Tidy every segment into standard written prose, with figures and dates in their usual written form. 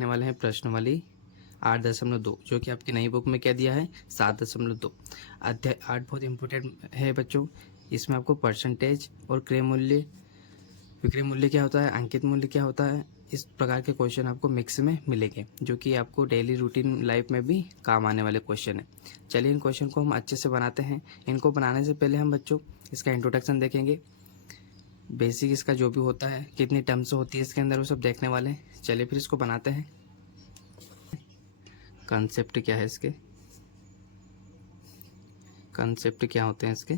देखने वाले हैं प्रश्नावली 8.2 जो कि आपकी नई बुक में क्या दिया है 7.2। अध्याय 8 बहुत इंपॉर्टेंट है बच्चों। इसमें आपको परसेंटेज और क्रय मूल्य, विक्रय मूल्य क्या होता है, अंकित मूल्य क्या होता है, इस प्रकार के क्वेश्चन आपको मिक्स में मिलेंगे जो कि आपको डेली रूटीन लाइफ में भी काम आने वाले क्वेश्चन है। चलिए इन क्वेश्चन को हम अच्छे से बनाते हैं। इनको बनाने से पहले हम बच्चों इसका इंट्रोडक्शन देखेंगे, बेसिक इसका जो भी होता है, कितनी टर्म्स होती है इसके अंदर, वो सब देखने वाले हैं। चलिए फिर इसको बनाते हैं। कंसेप्ट क्या है इसके, कंसेप्ट क्या होते हैं इसके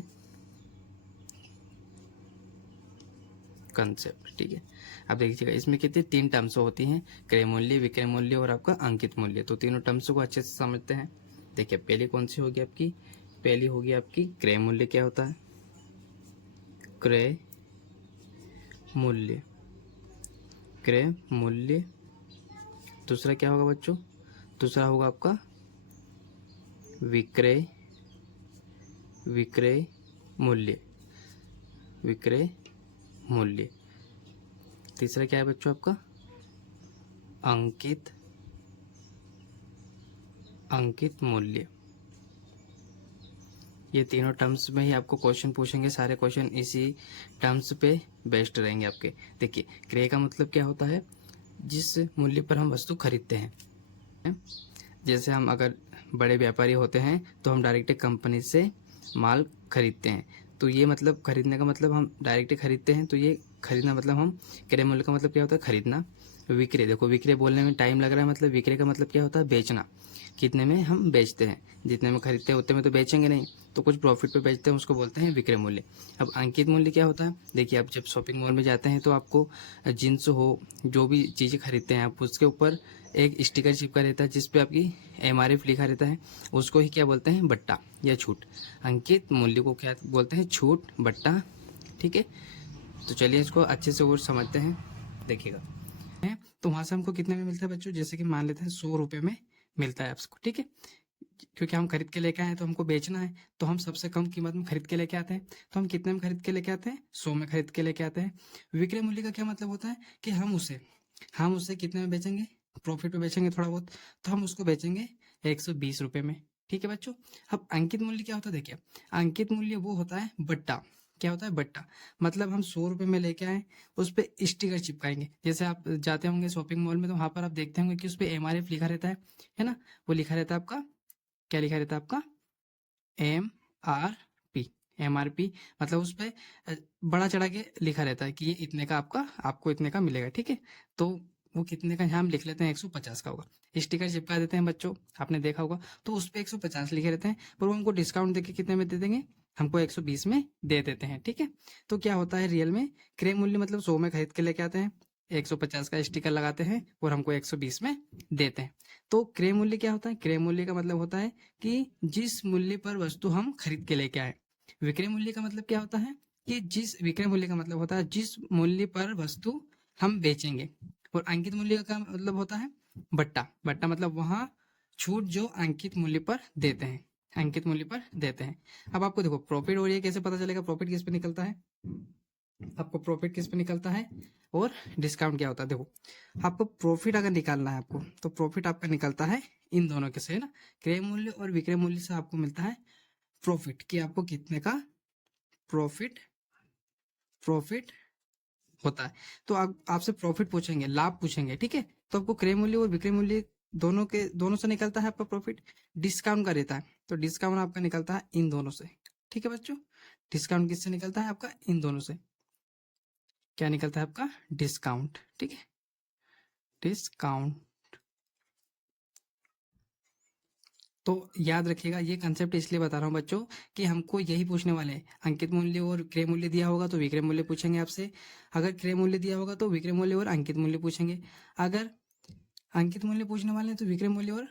कंसेप्ट, ठीक है। अब देखिएगा इसमें कितनी 3 टर्म्स होती हैं, क्रय मूल्य, विक्रय मूल्य और आपका अंकित मूल्य। तो तीनों टर्म्स को अच्छे से समझते हैं। देखिए पहली कौन सी होगी आपकी, पहली होगी आपकी क्रय मूल्य। क्या होता है क्रय मूल्य, क्रय मूल्य। दूसरा क्या होगा बच्चों, दूसरा होगा आपका विक्रय, विक्रय मूल्य, विक्रय मूल्य। तीसरा क्या है बच्चों आपका अंकित, अंकित मूल्य। ये तीनों टर्म्स में ही आपको क्वेश्चन पूछेंगे, सारे क्वेश्चन इसी टर्म्स पे बेस्ड रहेंगे आपके। देखिए क्रय का मतलब क्या होता है, जिस मूल्य पर हम वस्तु खरीदते हैं। जैसे हम अगर बड़े व्यापारी होते हैं तो हम डायरेक्ट कंपनी से माल खरीदते हैं, तो ये मतलब खरीदने का मतलब हम डायरेक्ट खरीदते हैं, तो ये खरीदना मतलब हम, क्रय मूल्य का मतलब क्या होता है खरीदना। विक्रय, देखो विक्रय बोलने में टाइम लग रहा है, मतलब विक्रय का मतलब क्या होता है बेचना, कितने में हम बेचते हैं, जितने में खरीदते हैं उतने में तो बेचेंगे नहीं, तो कुछ प्रॉफिट पे बेचते हैं, उसको बोलते हैं विक्रय मूल्य। अब अंकित मूल्य क्या होता है, देखिए आप जब शॉपिंग मॉल में जाते हैं तो आपको जींस हो, जो भी चीज़ें खरीदते हैं आप, उसके ऊपर एक स्टिकर चिपका रहता है जिसपे आपकी MRP लिखा रहता है, उसको ही क्या बोलते हैं बट्टा या छूट। अंकित मूल्य को क्या बोलते हैं छूट, बट्टा, ठीक है। तो चलिए इसको अच्छे से और समझते हैं। देखिएगा तो वहां से हमको कितने में मिलता है बच्चों, जैसे कि मान लेते हैं 100 रुपये में मिलता है आपको, ठीक है। क्योंकि हम खरीद के लेके आए हैं तो हमको बेचना है, तो हम सबसे कम कीमत में खरीद के लेके आते हैं। तो हम कितने में खरीद के लेके आते हैं, 100 में खरीद के लेके आते हैं। विक्रय मूल्य का क्या मतलब होता है कि हम उसे कितने में बेचेंगे, प्रॉफिट में बेचेंगे थोड़ा बहुत, तो हम उसको बेचेंगे 120 रुपये में, ठीक है बच्चों। अब अंकित मूल्य क्या होता है, देखिए अंकित मूल्य वो होता है बट्टा। क्या होता है बट्टा, मतलब हम 100 रुपये में लेके आए, उस पर स्टिकर चिपकाएंगे। जैसे आप जाते होंगे शॉपिंग मॉल में तो वहां पर आप देखते होंगे कि उस पर MRP लिखा रहता है ना। वो लिखा रहता है आपका, क्या लिखा रहता है आपका MRP। MRP मतलब उस पे बड़ा चढ़ा के लिखा रहता है कि ये इतने का आपका, आपको इतने का मिलेगा, ठीक है। तो वो कितने का यहाँ हम लिख लेते हैं 150 का होगा, स्टिकर चिपका देते हैं बच्चों, आपने देखा होगा। तो उस पे 150 लिखे रहते हैं, पर वो हमको डिस्काउंट देके कितने में दे देंगे, हमको 120 में दे देते हैं, ठीक है। तो क्या होता है रियल में, क्रय मूल्य मतलब 100 में खरीद के लेके आते हैं, 150 का स्टिकर लगाते हैं और हमको 120 में देते हैं। तो क्रय मूल्य क्या होता है, क्रय मूल्य का मतलब होता है कि जिस मूल्य पर वस्तु हम खरीद के लेके आए। विक्रय मूल्य का मतलब क्या होता है कि जिस, विक्रय मूल्य का मतलब होता है जिस मूल्य पर वस्तु हम बेचेंगे। और अंकित मूल्य का मतलब होता है बट्टा। बट्टा मतलब वहां छूट जो अंकित मूल्य पर देते हैं, अंकित मूल्य पर देते हैं। अब आपको देखो प्रॉफिट और ये कैसे पता चलेगा, प्रॉफिट किस पे निकलता है, आपको प्रॉफिट किस पे निकलता है और डिस्काउंट क्या होता है। देखो आपको प्रॉफिट अगर निकालना है आपको, तो प्रॉफिट आपका निकलता है इन दोनों के से, है ना। क्रय मूल्य और विक्रय मूल्य से आपको मिलता है प्रॉफिट, कि आपको कितने का प्रॉफिट, प्रॉफिट होता है। तो आप आपसे प्रॉफिट पूछेंगे, लाभ पूछेंगे, ठीक है। तो आपको क्रय मूल्य और विक्रय मूल्य दोनों के, दोनों से निकलता है आपका प्रॉफिट। डिस्काउंट का रहता है, तो डिस्काउंट आपका निकलता है इन दोनों से, ठीक है बच्चों। डिस्काउंट किससे निकलता है आपका, इन दोनों से। क्या निकलता है आपका डिस्काउंट, ठीक है, डिस्काउंट। तो याद रखिएगा, ये कंसेप्ट इसलिए बता रहा हूँ बच्चों कि हमको यही पूछने वाले हैं। अंकित मूल्य और क्रय मूल्य दिया होगा तो विक्रय मूल्य पूछेंगे आपसे, अगर क्रय मूल्य दिया होगा तो विक्रय मूल्य और अंकित मूल्य पूछेंगे। अगर अंकित मूल्य पूछने वाले हैं तो विक्रय मूल्य और,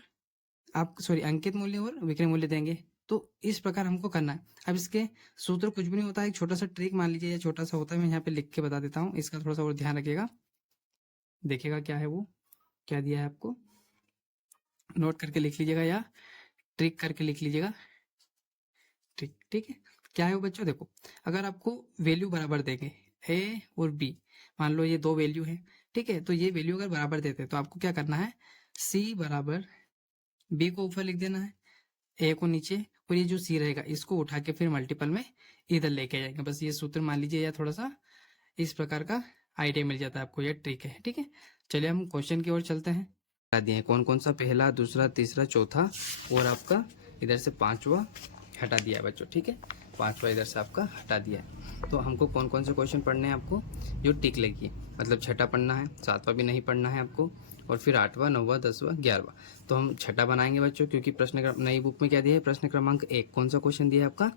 आप सॉरी अंकित मूल्य और विक्रय मूल्य देंगे। तो इस प्रकार हमको करना है। अब इसके सूत्र कुछ भी नहीं होता है, एक छोटा सा ट्रिक मान लीजिए, या छोटा सा होता है, मैं यहाँ पे लिख के बता देता हूँ, इसका थोड़ा सा और ध्यान रखिएगा। देखिएगा क्या है वो, क्या दिया है आपको, नोट करके लिख लीजिएगा या ट्रिक करके लिख लीजिएगा, ठीक, ठीक है। क्या है वो बच्चों, देखो अगर आपको वैल्यू बराबर देंगे A और B, मान लो ये दो वैल्यू है, ठीक है। तो ये वैल्यू अगर बराबर देते हैं तो आपको क्या करना है, सी बराबर बी को ऊपर लिख देना है, ए को नीचे, और ये जो सी रहेगा इसको उठा के फिर मल्टीपल में इधर लेके जाएंगे। बस ये सूत्र मान लीजिए, या थोड़ा सा इस प्रकार का आइडिया मिल जाता है आपको, ये ट्रिक है। ठीक है, चलिए हम क्वेश्चन की ओर चलते हैं। बता दिए कौन कौन सा, पहला, दूसरा, तीसरा, चौथा और आपका इधर से पांचवा हटा दिया है बच्चों। ठीक है, पांचवा इधर से आपका हटा दिया है। तो हमको कौन कौन से क्वेश्चन पढ़ने हैं आपको, जो टिक लगी, मतलब छठा पढ़ना है, सातवां भी नहीं पढ़ना है आपको, और फिर आठवां, नौवां, 10वां, 11वां। तो हम छठा बनाएंगे बच्चों, क्योंकि प्रश्न नई बुक में क्या दिया है, प्रश्न क्रमांक 1 कौन सा क्वेश्चन दिया है आपका,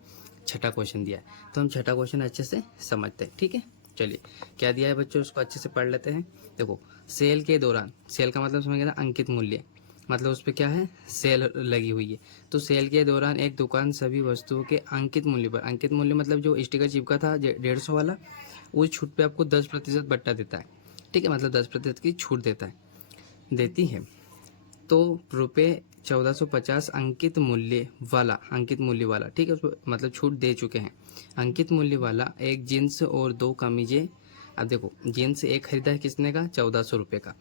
छठा क्वेश्चन दिया है। तो हम छठा क्वेश्चन अच्छे से समझते हैं। ठीक है, चलिए क्या दिया है बच्चों, उसको अच्छे से पढ़ लेते हैं। देखो, सेल के दौरान, सेल का मतलब समझ गया ना, अंकित मूल्य, मतलब उस पर क्या है, सेल लगी हुई है। तो सेल के दौरान एक दुकान सभी वस्तुओं के अंकित मूल्य पर, अंकित मूल्य मतलब जो स्टिकर चिपका था 150 वाला, उस छूट पे आपको 10% बट्टा देता है। ठीक है, मतलब 10% की छूट देती है। तो रुपये 1450 अंकित मूल्य वाला, ठीक है, उसको मतलब छूट दे चुके हैं। अंकित मूल्य वाला एक जींस और 2 कमीजें। अब देखो, जींस एक खरीदा है किसने का, 1400 रुपये का,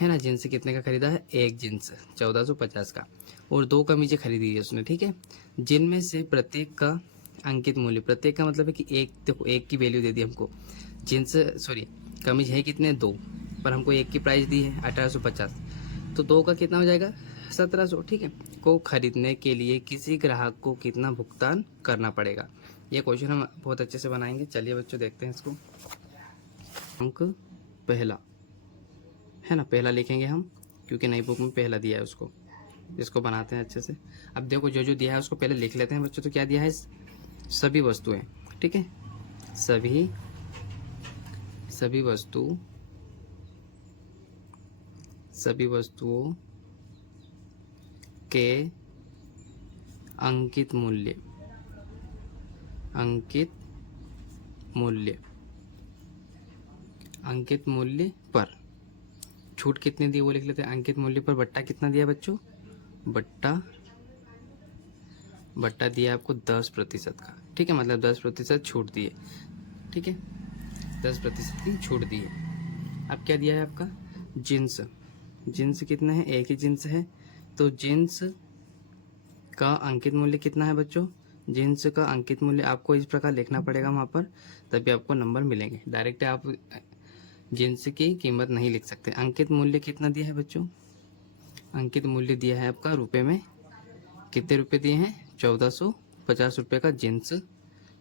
है ना। जींस कितने का खरीदा है, एक जींस 1450 का, और 2 कमीजें खरीदी है उसने। ठीक है, जिनमें से प्रत्येक का अंकित मूल्य, प्रत्येक का मतलब है कि एक, देखो एक की वैल्यू दे दी हमको, जींस सॉरी कमीज है कितने, 2, पर हमको एक की प्राइस दी है 1850, तो 2 का कितना हो जाएगा, 1700। ठीक है, को खरीदने के लिए किसी ग्राहक को कितना भुगतान करना पड़ेगा। ये क्वेश्चन हम बहुत अच्छे से बनाएंगे। चलिए बच्चों देखते हैं इसको। अंक पहला है ना, पहला लिखेंगे हम, क्योंकि नई बुक में पहला दिया है उसको, इसको बनाते हैं अच्छे से। अब देखो जो जो दिया है उसको पहले लिख लेते हैं बच्चों। तो क्या दिया है, सभी वस्तुएं, ठीक है, सभी वस्तुओं के अंकित मूल्य पर छूट कितनी दी वो लिख लेते हैं। अंकित मूल्य पर बट्टा कितना दिया बच्चों, बट्टा दिया आपको 10% का। ठीक है, मतलब 10% छूट दी है। ठीक है, 10% की छूट दी है। अब क्या दिया है आपका, जींस कितना है, एक ही जींस है, तो जींस का अंकित मूल्य कितना है बच्चों, जींस का अंकित मूल्य आपको इस प्रकार लिखना पड़ेगा वहाँ पर, तभी आपको नंबर मिलेंगे। डायरेक्ट आप जींस की कीमत नहीं लिख सकते। अंकित मूल्य कितना दिया है बच्चों, अंकित मूल्य दिया है आपका रुपए में, कितने रुपए दिए हैं, 1450 रुपये का जींस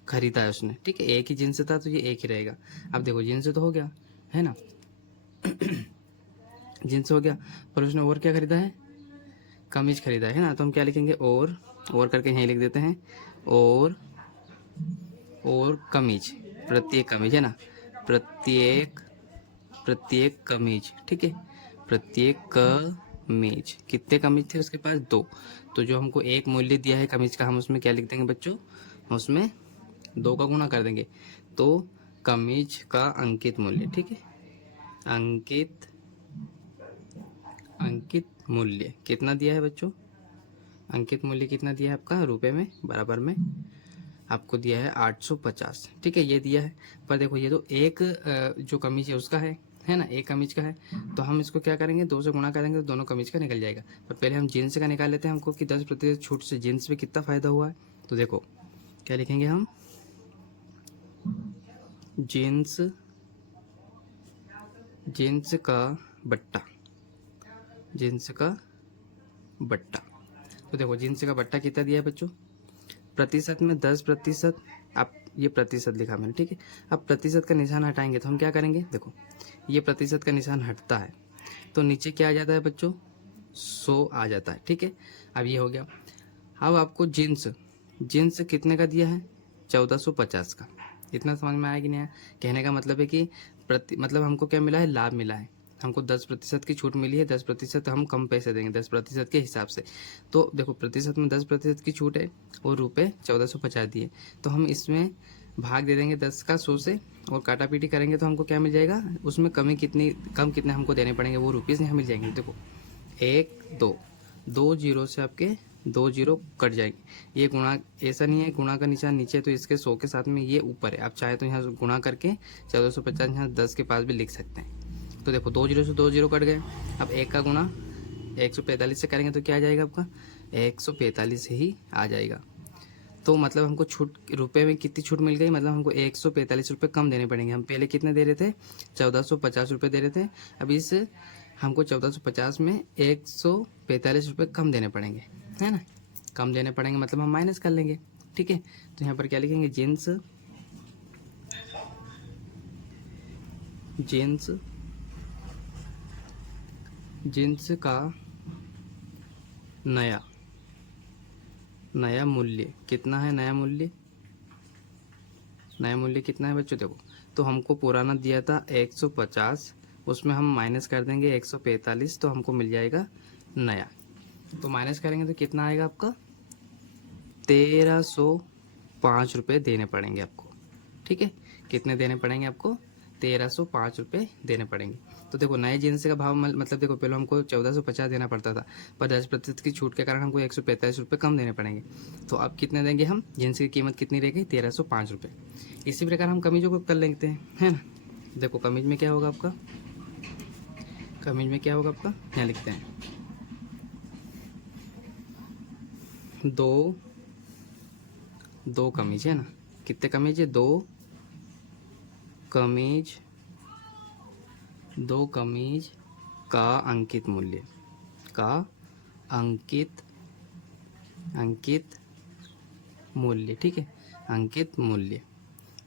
खरीदा है उसने। ठीक है, एक ही जींस था तो ये एक ही रहेगा। अब देखो जींस तो हो गया है ना जींस हो गया, पर उसने और क्या खरीदा है, कमीज खरीदा है ना। तो हम क्या लिखेंगे, और करके यहीं लिख देते हैं, और कमीज, प्रत्येक कमीज है ना, प्रत्येक कमीज। ठीक है, प्रत्येक कमीज, कितने कमीज थे उसके पास, 2। तो जो हमको एक मूल्य दिया है कमीज का, हम उसमें क्या लिख देंगे बच्चों, उसमें 2 का गुणा कर देंगे, तो कमीज का अंकित मूल्य। ठीक है, अंकित मूल्य कितना दिया है बच्चों, अंकित मूल्य कितना दिया है आपका, रुपए में बराबर में आपको दिया है 850। ठीक है, ये दिया है। पर देखो ये तो एक जो कमीज है उसका है ना, एक कमीज का है, तो हम इसको क्या करेंगे, 2 से गुणा करेंगे तो दोनों कमीज का निकल जाएगा। पर पहले हम जींस का निकाल लेते हैं हमको, कि 10% छूट से जींस पे कितना फायदा हुआ है। तो देखो क्या लिखेंगे हम, जींस का बट्टा। तो देखो जींस का बट्टा कितना दिया है बच्चों, प्रतिशत में 10%। आप ये प्रतिशत लिखा मैंने, ठीक है। अब प्रतिशत का निशान हटाएंगे तो हम क्या करेंगे, देखो ये प्रतिशत का निशान हटता है तो नीचे क्या आ जाता है बच्चों, 100 आ जाता है। ठीक है, अब ये हो गया। अब आपको जींस कितने का दिया है, 1450 का। इतना समझ में आया कि नहीं आया, कहने का मतलब है कि मतलब हमको क्या मिला है, लाभ मिला है। हमको 10% की छूट मिली है, 10% हम कम पैसे देंगे 10% के हिसाब से। तो देखो प्रतिशत में 10% की छूट है और रुपये 1450 दिए, तो हम इसमें भाग दे देंगे 10 का 100 से, और काटा पीटी करेंगे तो हमको क्या मिल जाएगा, उसमें कम कितने हमको देने पड़ेंगे, वो रुपीज़ यहाँ मिल जाएंगे। देखो 1 2 जीरो से आपके 2 जीरो कट जाएंगे। ये गुणा, ऐसा नहीं है गुणा का निशान नीचे, तो इसके 100 के साथ में ये ऊपर है। आप चाहे तो यहाँ गुणा करके 1450 यहाँ 10 के पास भी लिख सकते हैं। तो देखो 2 जीरो से 2 जीरो कट गए। अब 1 का गुणा 145 से करेंगे तो क्या आ जाएगा आपका 145 ही आ जाएगा। तो मतलब हमको छूट रुपए में कितनी छूट मिल गई, मतलब हमको 145 रुपये कम देने पड़ेंगे। हम पहले कितने दे रहे थे 1450 रुपये दे रहे थे, अब इस हमको 1450 में 145 रुपये कम देने पड़ेंगे, है ना। कम देने पड़ेंगे मतलब हम माइनस कर लेंगे, ठीक है। तो यहाँ पर क्या लिखेंगे जींस जींस जींस का नया मूल्य कितना है। नया मूल्य कितना है बच्चों, देखो तो हमको पुराना दिया था 150, उसमें हम माइनस कर देंगे 145, तो हमको मिल जाएगा नया। तो माइनस करेंगे तो कितना आएगा आपका 1305 रुपये देने पड़ेंगे आपको, ठीक है। कितने देने पड़ेंगे आपको 1305 रुपये देने पड़ेंगे। तो देखो नए जींस का भाव मतलब देखो पहले हमको 1450 देना पड़ता था, पर 10% की छूट के कारण हमको 145 रुपये कम देने पड़ेंगे। तो अब कितने देंगे हम, जींस की कीमत कितनी रहेगी 1305 रुपये। इसी प्रकार हम कमीजों को कर लेते हैं, है ना। देखो कमीज में क्या होगा आपका, यहाँ लिखते हैं दो कमीज है ना। कितने कमीज है, दो कमीज का अंकित मूल्य, ठीक है। अंकित मूल्य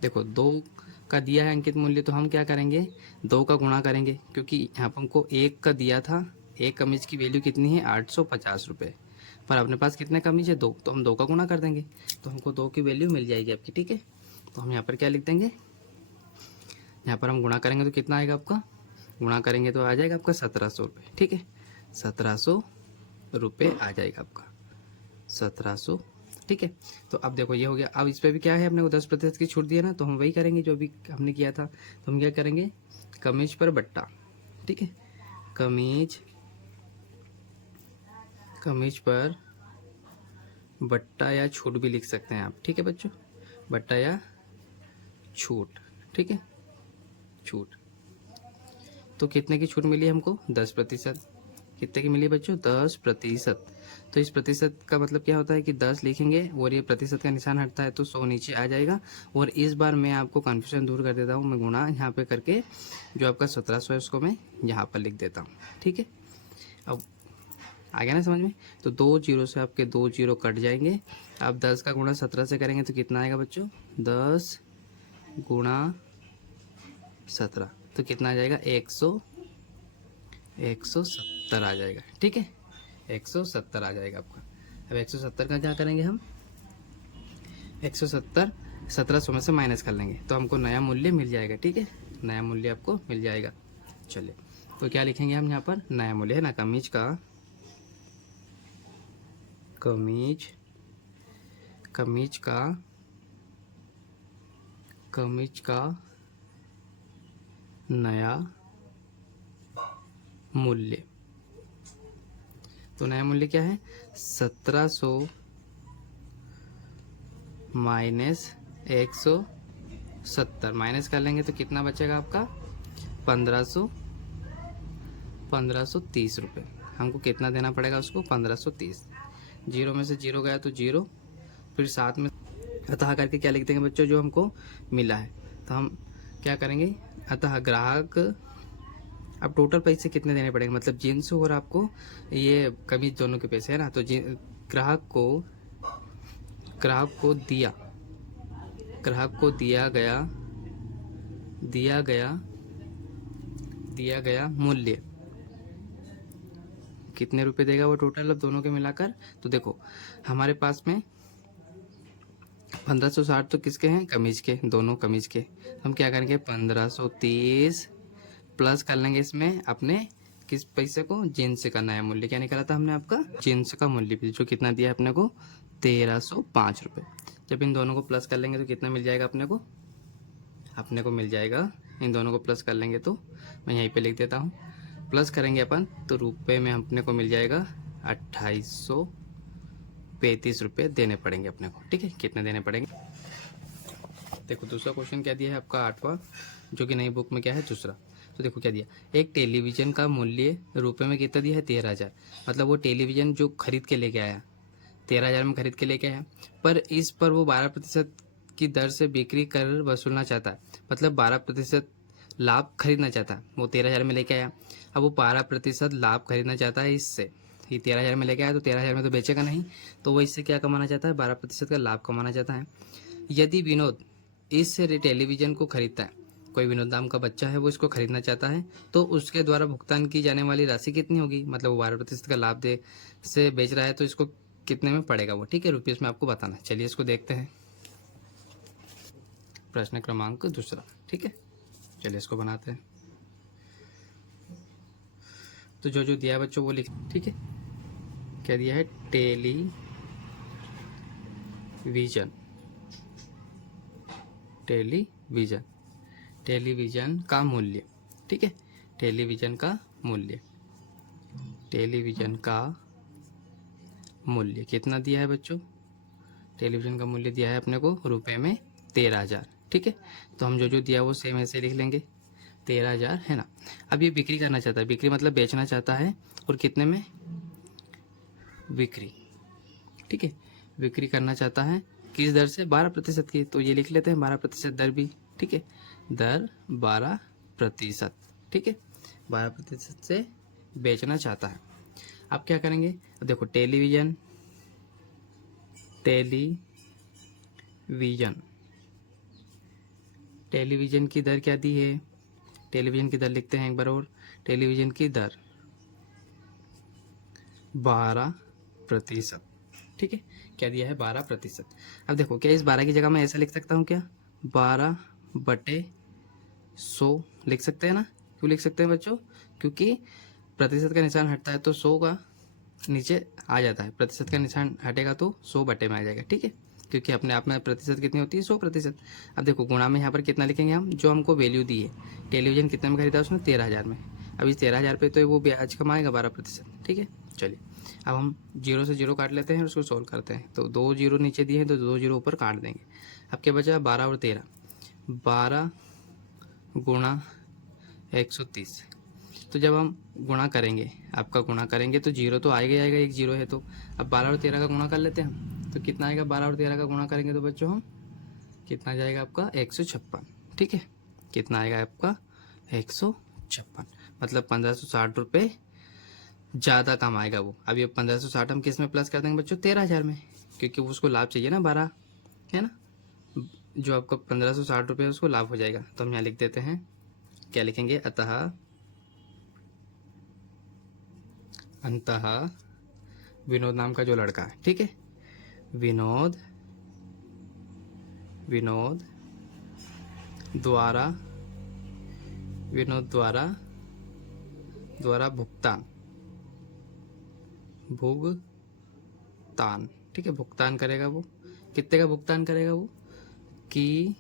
देखो 2 का दिया है अंकित मूल्य, तो हम क्या करेंगे 2 का गुणा करेंगे, क्योंकि यहाँ पर हमको 1 का दिया था। एक कमीज की वैल्यू कितनी है 850 रुपये, पर अपने पास कितने कमीज है 2, तो हम 2 का गुणा कर देंगे, तो हमको 2 की वैल्यू मिल जाएगी आपकी, ठीक है। तो हम यहाँ पर क्या लिख देंगे, यहाँ पर हम गुणा करेंगे तो कितना आएगा आपका, गुणा करेंगे तो आ जाएगा आपका 1700 रुपये, ठीक है। 1700 रुपये आ जाएगा आपका 1700, ठीक है। तो अब देखो ये हो गया। अब इस पर भी क्या है, अपने को 10% की छूट दिया ना, तो हम वही करेंगे जो अभी हमने किया था। तो हम क्या करेंगे कमीज पर बट्टा, ठीक है। कमीज पर बट्टा या छूट भी लिख सकते हैं आप, ठीक है बच्चों, बट्टा या छूट, ठीक है। छूट तो कितने की छूट मिली हमको 10%। कितने की मिली बच्चों 10%। तो इस प्रतिशत का मतलब क्या होता है कि 10 लिखेंगे और ये प्रतिशत का निशान हटता है तो 100 नीचे आ जाएगा। और इस बार मैं आपको कन्फ्यूजन दूर कर देता हूँ, मैं गुणा यहाँ पे करके जो आपका 1700 है उसको मैं यहाँ पर लिख देता हूँ, ठीक है। अब आ गया ना समझ में। तो 2 जीरो से आपके 2 जीरो कट जाएंगे। आप 10 का गुणा 17 से करेंगे तो कितना आएगा बच्चों 10 गुणा 17, तो कितना आ जाएगा 170 आ जाएगा, ठीक है। 170 आ जाएगा आपका। अब 170 का क्या करेंगे हम 170 1700 में से माइनस कर लेंगे तो हमको नया मूल्य मिल जाएगा, ठीक है। नया मूल्य आपको मिल जाएगा। चलिए तो क्या लिखेंगे हम यहाँ पर नया मूल्य है ना, कमीज का नया मूल्य। तो नया मूल्य क्या है 1700 माइनस 170, माइनस कर लेंगे तो कितना बचेगा आपका 1530 रुपये। हमको कितना देना पड़ेगा उसको 1530। जीरो में से जीरो गया तो जीरो, फिर साथ में अतः करके क्या लिख देंगे बच्चों जो हमको मिला है। तो हम क्या करेंगे अतः ग्राहक, अब टोटल पैसे कितने देने पड़ेंगे, मतलब जींस और आपको ये कमीज दोनों के पैसे है ना। तो ग्राहक को दिया गया मूल्य कितने रुपए देगा वो टोटल अब दोनों के मिलाकर। तो देखो हमारे पास में 1560 तो किसके हैं कमीज के, दोनों कमीज के। हम क्या करेंगे 1530 प्लस कर लेंगे इसमें अपने किस पैसे को, जींस का नया मूल्य क्या निकाला था हमने आपका जींस का मूल्य जो कितना दिया अपने को 1305 रुपये। जब इन दोनों को प्लस कर लेंगे तो कितना मिल जाएगा अपने को मिल जाएगा, इन दोनों को प्लस कर लेंगे तो मैं यहीं पे लिख देता हूँ, प्लस करेंगे अपन तो रुपए में अपने को मिल जाएगा 2835 रुपये देने पड़ेंगे अपने को, ठीक है। कितने देने पड़ेंगे देखो दूसरा क्वेश्चन क्या दिया है आपका 8वां, जो कि नई बुक में क्या है दूसरा। तो देखो क्या दिया, एक टेलीविज़न का मूल्य रुपए में कितना दिया है 13,000, मतलब वो टेलीविज़न जो खरीद के लेके आया 13,000 में खरीद के लेके आया, पर इस पर वो 12% की दर से बिक्री कर वसूलना चाहता है, मतलब 12% लाभ खरीदना चाहता है। वो 13,000 में लेके आया, अब वो 12% लाभ खरीदना चाहता है इससे। ये 13,000 में लेके आया तो 13,000 में तो बेचेगा नहीं, तो वो इससे क्या कमाना चाहता है, 12% का लाभ कमाना चाहता है। यदि विनोद इस टेलीविज़न को खरीदता है, कोई विनोद नाम का बच्चा है वो इसको खरीदना चाहता है, तो उसके द्वारा भुगतान की जाने वाली राशि कितनी होगी, मतलब वो 12% का लाभ दे से बेच रहा है तो इसको कितने में पड़ेगा वो, ठीक है, रुपीज़ में आपको बताना है। चलिए इसको देखते हैं, प्रश्न क्रमांक 2, ठीक है। चलिए इसको बनाते हैं। तो जो जो दिया है बच्चों वो लिख, ठीक है। क्या दिया है, टेलीविज़न, टेलीविज़न, टेलीविज़न का मूल्य, ठीक है, टेलीविज़न का मूल्य, टेलीविज़न का मूल्य कितना दिया है बच्चों, टेलीविज़न का मूल्य दिया है अपने को रुपए में 13,000, ठीक है। तो हम जो जो दिया वो सेम ऐसे लिख लेंगे, 13,000 है ना। अब ये बिक्री करना चाहता है, बिक्री मतलब बेचना चाहता है, और कितने में, बिक्री, ठीक है, बिक्री करना चाहता है किस दर से, 12% की, तो ये लिख लेते हैं 12% दर भी, ठीक है, दर 12%, ठीक है, 12% से बेचना चाहता है। अब क्या करेंगे, अब देखो टेलीविज़न, टेलीविज़न, टेलीविज़न की दर क्या दी है, टेलीविज़न की दर लिखते हैं एक बार और, टेलीविज़न की दर 12%, ठीक है, क्या दिया है 12%। अब देखो क्या इस 12 की जगह मैं ऐसा लिख सकता हूँ क्या, 12/100 लिख सकते हैं ना। क्यों लिख सकते हैं बच्चों, क्योंकि प्रतिशत का निशान हटता है तो 100 का नीचे आ जाता है, प्रतिशत का निशान हटेगा तो 100 बटे में आ जाएगा, ठीक है, क्योंकि अपने आप में प्रतिशत कितनी होती है, 100%। अब देखो गुणा में यहाँ पर कितना लिखेंगे हम, जो हमको वैल्यू दी है, टेलीविज़न कितने में खरीदा उसने, 13,000 में। अब इस 13,000 पे तो वो ब्याज कमाएगा 12%, ठीक है। चलिए अब हम 0 से 0 काट लेते हैं और उसको सोल्व करते हैं। तो 2 0 नीचे दिए हैं तो 2 0 ऊपर काट देंगे। अब क्या बचा, 12 और 13, 12 गुणा 130। तो जब हम गुणा करेंगे, आपका गुणा करेंगे तो 0 तो आएगा ही आएगा, एक 0 है तो। अब 12 और 13 का गुणा कर लेते हैं हम, तो कितना आएगा, 12 और 13 का गुणा करेंगे तो बच्चों हम कितना जाएगा आपका 156, ठीक है, कितना आएगा आपका 156, मतलब 1560 रुपये ज़्यादा कम आएगा वो। अब ये 1560 हम किस में प्लस कर देंगे बच्चों, 13,000 में, क्योंकि उसको लाभ चाहिए ना 12, है ना, जो आपका 1560 रुपये उसको लाभ हो जाएगा। तो हम यहाँ लिख देते हैं, क्या लिखेंगे, अंतः विनोद नाम का जो लड़का है, ठीक है, विनोद द्वारा भुगतान, ठीक है, भुगतान करेगा वो, कितने का भुगतान करेगा वो, कि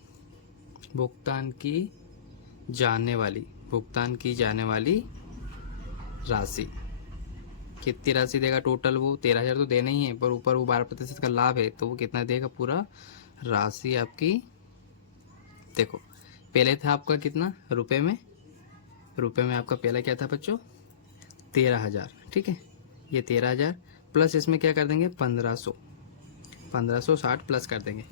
भुगतान की जाने वाली राशि, कितनी राशि देगा टोटल, वो 13,000 तो देना ही है, पर ऊपर वो 12% का लाभ है तो वो कितना देगा, पूरा राशि आपकी। देखो पहले था आपका कितना, रुपए में आपका पहला क्या था बच्चों, 13,000, ठीक है, ये 13,000 प्लस इसमें क्या कर देंगे, 1560 प्लस कर देंगे।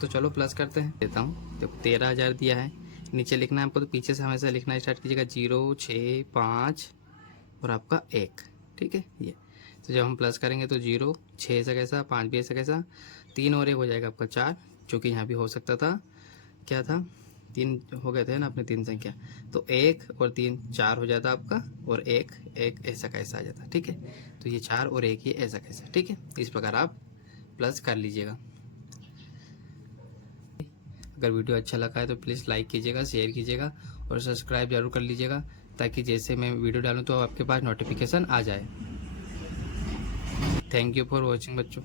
तो चलो प्लस करते हैं, देता हूँ। देखो 13,000 दिया है, नीचे लिखना है आपको, तो पीछे से हमेशा लिखना स्टार्ट कीजिएगा, 0 6 5 और आपका 1, ठीक है, ये। तो जब हम प्लस करेंगे तो 0 6 ऐसा कैसा, 5 भी ऐसा कैसा, 3 और 1 हो जाएगा आपका 4, जो कि यहाँ भी हो सकता था, क्या था, 3 हो गए थे ना अपने 3 संख्या, तो 1 और 3 4 हो जाता आपका, और 1 ऐसा कैसा आ जाता, ठीक है। तो ये 4 और 1 ये ऐसा कैसा, ठीक है, इस प्रकार आप प्लस कर लीजिएगा। अगर वीडियो अच्छा लगा है तो प्लीज़ लाइक कीजिएगा, शेयर कीजिएगा और सब्सक्राइब जरूर कर लीजिएगा, ताकि जैसे मैं वीडियो डालूँ तो आपके पास नोटिफिकेशन आ जाए। थैंक यू फॉर वॉचिंग बच्चों।